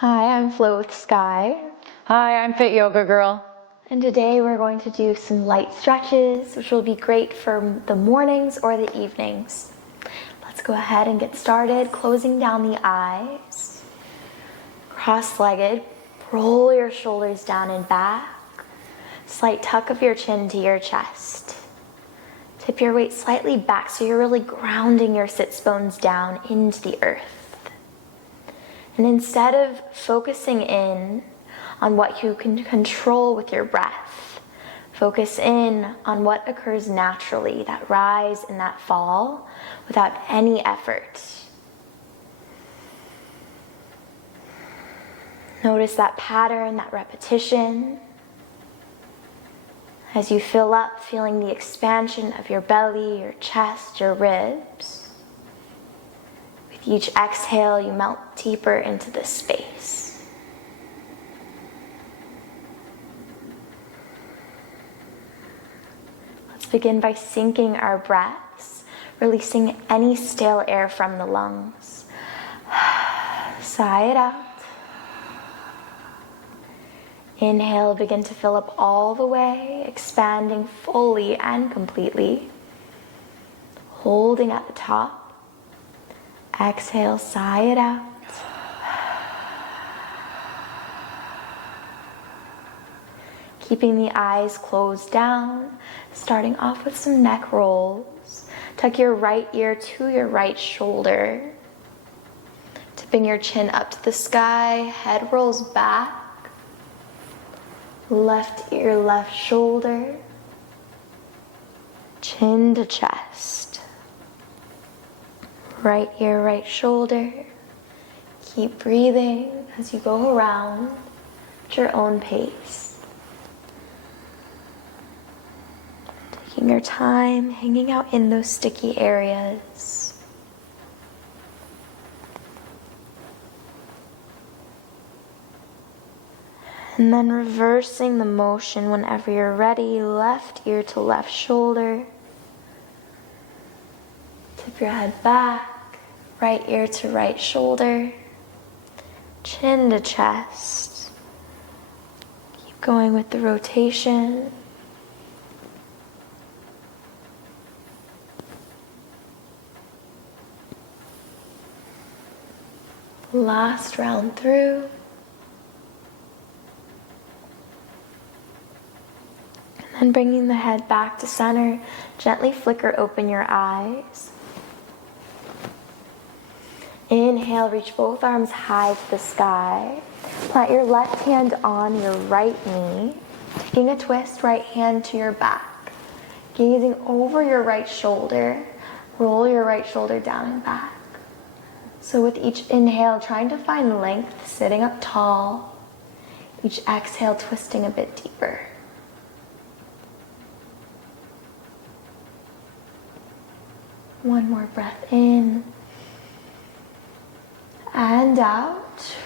Hi, I'm Flo with Sky, Hi, I'm Fit Yoga Girl. and today we're going to do some light stretches, which will be great for the mornings or the evenings. Let's go ahead and get started, closing down the eyes. Cross-legged, roll your shoulders down and back. Slight tuck of your chin to your chest. Tip your weight slightly back so you're really grounding your sits bones down into the earth. And instead of focusing in on what you can control with your breath, focus in on what occurs naturally, that rise and that fall, without any effort. Notice that pattern, that repetition. As you fill up, feeling the expansion of your belly, your chest, your ribs. With each exhale, you melt deeper into this space. Let's begin by syncing our breaths, releasing any stale air from the lungs. Sigh it out. Inhale, begin to fill up all the way, expanding fully and completely. Holding at the top. Exhale, sigh it out. Keeping the eyes closed down, starting off with some neck rolls. Tuck your right ear to your right shoulder. Tipping your chin up to the sky, head rolls back. Left ear, left shoulder. Chin to chest. Right ear, right shoulder. Keep breathing as you go around at your own pace. Taking your time, hanging out in those sticky areas. And then reversing the motion whenever you're ready, left ear to left shoulder. Tip your head back, right ear to right shoulder, chin to chest. Keep going with the rotation. Last round through. And then bringing the head back to center, gently flicker open your eyes. Inhale, reach both arms high to the sky. Plant your left hand on your right knee. Taking a twist, right hand to your back. Gazing over your right shoulder, roll your right shoulder down and back. So with each inhale, trying to find length, sitting up tall. Each exhale, twisting a bit deeper. One more breath in and out.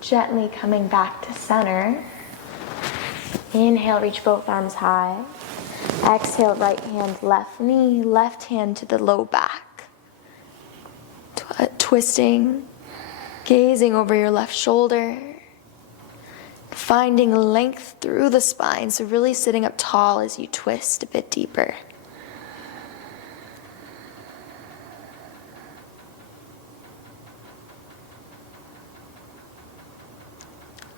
Gently coming back to center. Inhale, reach both arms high. Exhale, right hand, left knee, left hand to the low back. Twisting, gazing over your left shoulder. Finding length through the spine, so really sitting up tall as you twist a bit deeper.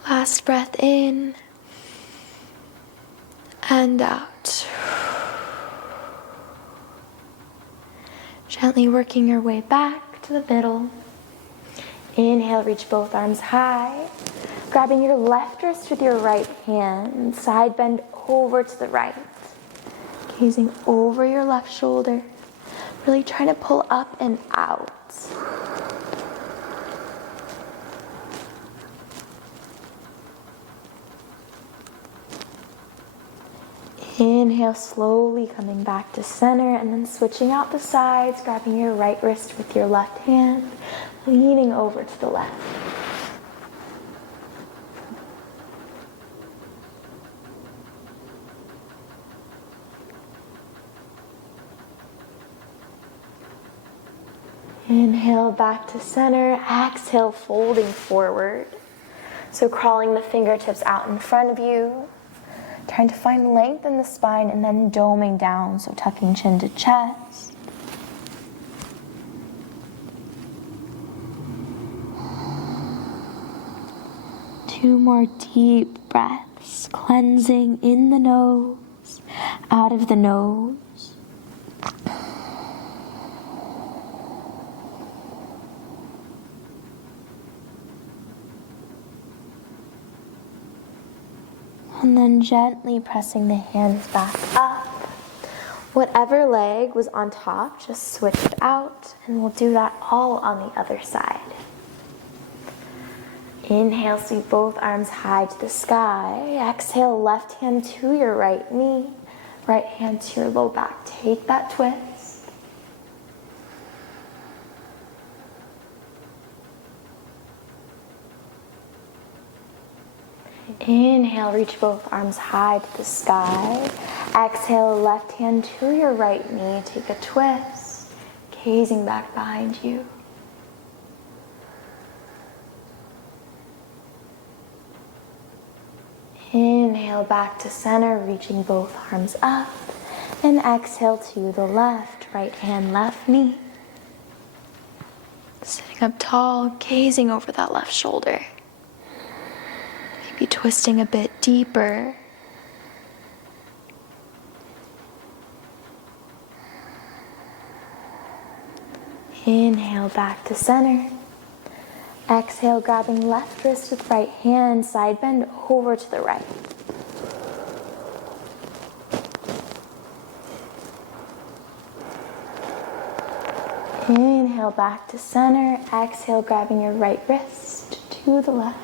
Last breath in and out. Gently working your way back to the middle. Inhale, reach both arms high. Grabbing your left wrist with your right hand, side bend over to the right. Gazing over your left shoulder, really trying to pull up and out. Inhale, slowly coming back to center and then switching out the sides, grabbing your right wrist with your left hand, leaning over to the left. Inhale back to center. Exhale, folding forward. So crawling the fingertips out in front of you. Trying to find length in the spine and then doming down. So tucking chin to chest. Two more deep breaths. Cleansing in the nose, out of the nose. And then gently pressing the hands back up. Whatever leg was on top, just switch it out, and we'll do that all on the other side. Inhale, sweep both arms high to the sky. Exhale, left hand to your right knee, right hand to your low back. Take that twist. Inhale, reach both arms high to the sky. Exhale, left hand to your right knee. Take a twist, gazing back behind you. Inhale back to center, reaching both arms up. And exhale to the left, right hand, left knee. Sitting up tall, gazing over that left shoulder. Maybe twisting a bit deeper. Inhale back to center. Exhale, grabbing left wrist with right hand, side bend over to the right. Inhale back to center. Exhale, grabbing your right wrist to the left.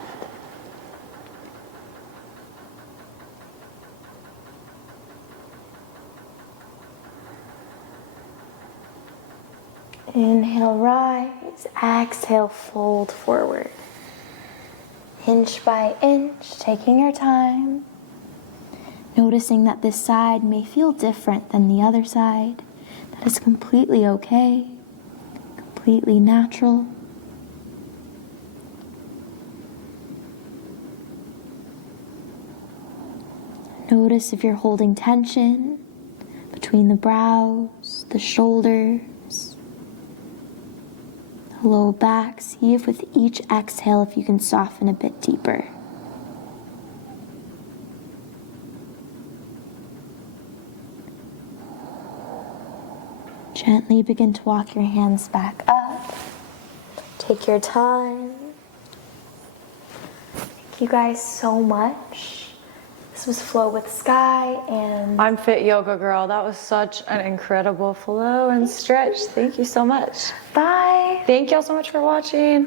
Inhale, rise. Exhale, fold forward. Inch by inch, taking your time. Noticing that this side may feel different than the other side. That is completely okay. Completely natural. Notice if you're holding tension between the brows, the shoulders, the low back. See if with each exhale if you can soften a bit deeper. Gently begin to walk your hands back up. Take your time. Thank you guys so much. This was Flow with Sky, and I'm Fit Yoga Girl. That was such an incredible flow and stretch. Thank you so much. bye. Thank y'all so much for watching.